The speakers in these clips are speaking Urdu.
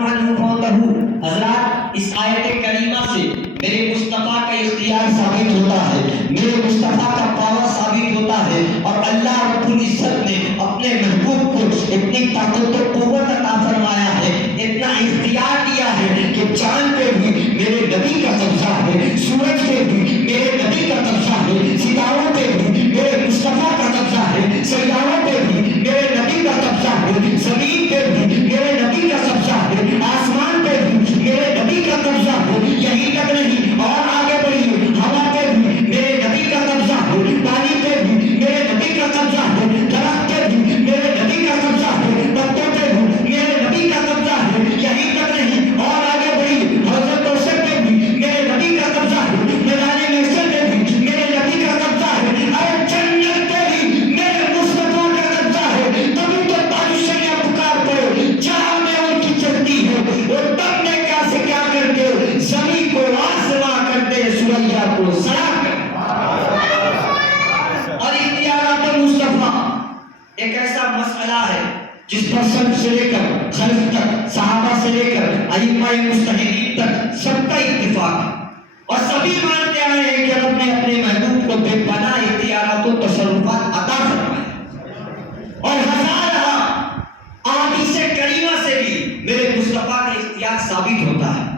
اللہ عنہ فوتہو. حضرات اس آیت کریمہ سے میرے مصطفیٰ کا اختیار ثابت ہوتا ہے، میرے مصطفیٰ کا پاور ثابت ہوتا ہے، اور اللہ رب العزت نے اپنے محبوب کو اتنی طاقت و قوت عطا فرمایا ہے، اتنا اختیار دیا ہے کہ چاند پہ بھی میرے نبی کا قبضہ ہے، سورج پہ بھی میرے نبی کا قبضہ ہے، ستاروں پہ بھی میرے مصطفیٰ کا قبضہ ہے، سیاروں پہ بھی میرے نبی کا قبضہ ہے، زمین پہ بھی میرے نبی کا قبضہ ہے، آسمان پہ بھی میرے نبی کا قبضہ ہے. یہی تک نہیں اور آگے بڑھیے، ہوا پہ بھی میرے نبی کا قبضہ ہے، پانی پہ بھی میرے نبی کا قبضہ ہے، درخت پہ بھی میرے نبی کا قبضہ ہے، پتوں پہ بھی میرے نبی کا قبضہ ہے. یہی تک نہیں اور آگے بڑھیے، حوض کوثر پہ بھی میرے نبی کا قبضہ ہے، میدان محشر پہ بھی میرے نبی کا قبضہ ہے، اور جنت پہ بھی میرے مصطفیٰ کا قبضہ ہے. تبھی تو بادشاہ پکار پڑے جہاں میں ان کی چلتی ہے، اور تب میں کیا سے کیا کرتے زمین کو آسمان کرتے، سوریا کو سراب کرتے. اور اختیارات مصطفیٰ ایک ایسا مسئلہ ہے جس پر سب سے لے کر خلف تک، صحابہ سے لے کر ائمہ مجتہدین تک سب کا اتفاق ہے، اور سبھی مانتے آئے ہیں کہ رب نے اپنے محبوب کو بے پناہ اختیارات و تصرفات عطا فرمائے. اور ہزارہ احادیث کریمہ سے بھی میرے مصطفیٰ کا اختیار ثابت ہوتا ہے.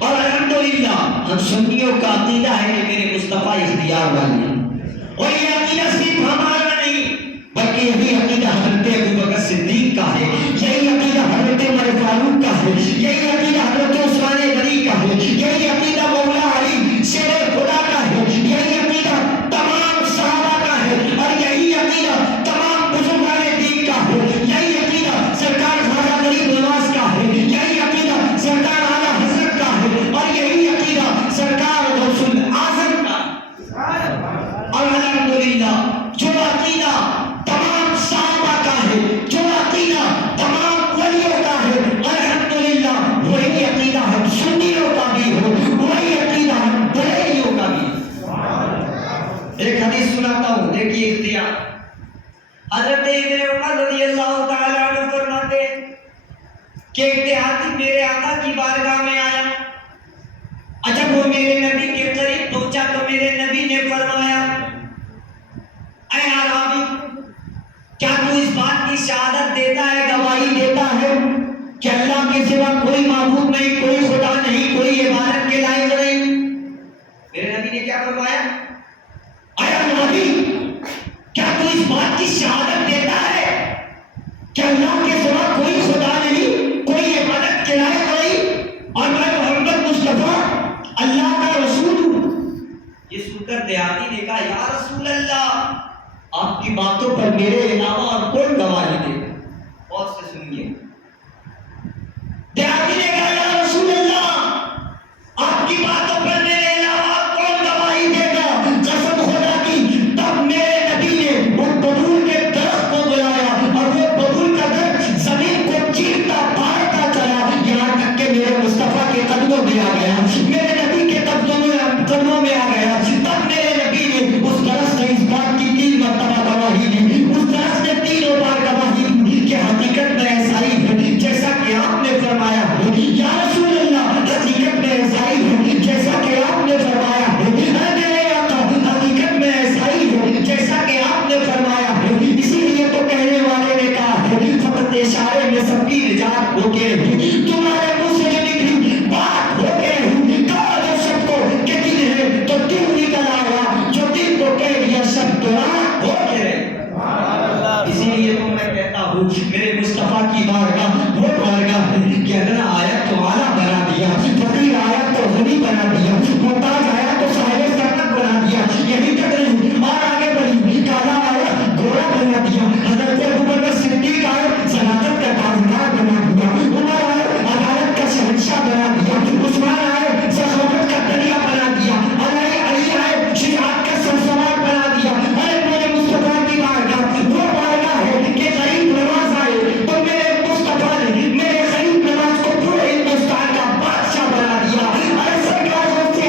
اور الحمدللہ ہم سنیوں کا عقیدہ ہے کہ میرے مصطفیٰ اختیار والے ہیں، اور یہ عقیدہ صرف ہمارا نہیں بلکہ یہی عقیدہ حضرت ابوبکر صدیق کا ہے، یہی عقیدہ حضرت عمر فاروق کا ہے، یہی عقیدہ حضرت عثمان غنی کا ہے، یہی عقیدہ مولا علی شیر خدا کا ہے، یہی عقیدہ تمام صحابہ کا ہے، اور یہی عقیدہ تمام بزرگان دین کا ہے، یہی عقیدہ سرکار خواجہ غریب نواز کا ہے، یہی عقیدہ سرکار اعلیٰ حضرت کا ہے، اور یہی عقیدہ سرکار غوث الاعظم کا. اور الحمدللہ جو عقیدہ تمام صحابہ کا ہے، جو عقیدہ تمام ولیوں کا ہے، الحمدللہ وہی عقیدہ ہم سنیوں کا بھی ہو، وہی عقیدہ ہم بریلیوں کا بھی. ایک حدیث سناتا ہوں، دیکھیے اختیار. حضرت ابن عمر رضی اللہ تعالی عنہ فرماتے ہیں کہ ایک دیہاتی میرے آقا کی بارگاہ میں آیا. جب وہ میرے نبی کے قریب پہنچا تو میرے نبی نے فرمایا، اے عربی، کیا تو اس بات کی شہادت دیتا ہے، گواہی دیتا ہے کہ اللہ کے سوا کوئی معبود نہیں، کوئی خدا نہیں، کوئی عبادت کے لائق نہیں؟ میرے نبی نے کیا فرمایا؟ اے عربی، کیا تو اس بات کی شہادت دیتا ہے کہ اللہ کے سوا کوئی خدا نہیں، کوئی عبادت کے لائق نہیں، اور میں محمد مصطفیٰ اللہ کا رسول ہوں؟ یہ سن کر دیہاتی نے کہا، یا رسول اللہ، آپ کی باتوں پر میرے علاوہ اور کون گواہی دے گا؟ غور سے سنیے. دیہاتی نے کہا، یا رسول اللہ، آپ کی باتوں پر میرے علاوہ اور کون گواہی دے گا؟ قسم خدا کی. تب میرے نبی نے ان ببول کے درخت کو بلایا، اور وہ ببول کا درخت زمین کو چیرتا پھاڑتا چلا، یہاں تک کہ میرے مصطفیٰ کے قدموں میں آ گیا، میرے نبی کے قدموں میں آ گیا. تب میرے نبی نے اس درخت سے اس بات کی 3 مرتبہ گواہی دی. اس درخت نے 3 بار گواہی دی کہ حقیقت میں ایسا ہی ہے جیسا کہ آپ نے فرمایا ہے. یا رسول اللہ، حقیقت میں ایسا ہی ہے جیسا کہ آپ نے فرمایا ہے. اے میرے آقا، حقیقت میں ایسا ہی ہے جیسا کہ آپ نے فرمایا ہے. اسی لیے تو کہنے والے نے کہا ہے، فقط اشارے میں سب کی نجات ہو کے رہی، تمہارے منہ سے جو نکلی بات ہو کے رہی. کہا جو سب کو کہ دل ہے تو دل نکل آیا، جو دل کو کہہ دیا سب دعا ہو کے رہے. اسی لیے تو میں کہتا ہوں میرے مصطفیٰ کی بارگاہ وہ بارگاہ ہے کہ ادنا آیا تو اعلیٰ بنا دیا، فقیر آیا تو غنی بنا دیا، محتاج آیا تو صاحب سرمت بنا دیا. یہی تک نہیں اور آگے بڑھی، کالا آیا گھوڑا بنا دیا، حضرت ابوبکر صدیق آئے صداقت کا تاجدار بنا دیا، عمر آئے عدالت کا شہنشاہ بنا دیا، عثمان آئے سخاوت کا دریا بنا دیا، علی آئے شجاعت کا سرسوار بنا دیا. ارے میرے مصطفیٰ کی بارگاہ وہ بارگاہ ہے کہ غریب نواز آئے تو میرے مصطفیٰ نے میرے غریب نواز کو پورے ہندوستان کا بادشاہ بنا دیا. ارے سرکار سے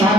7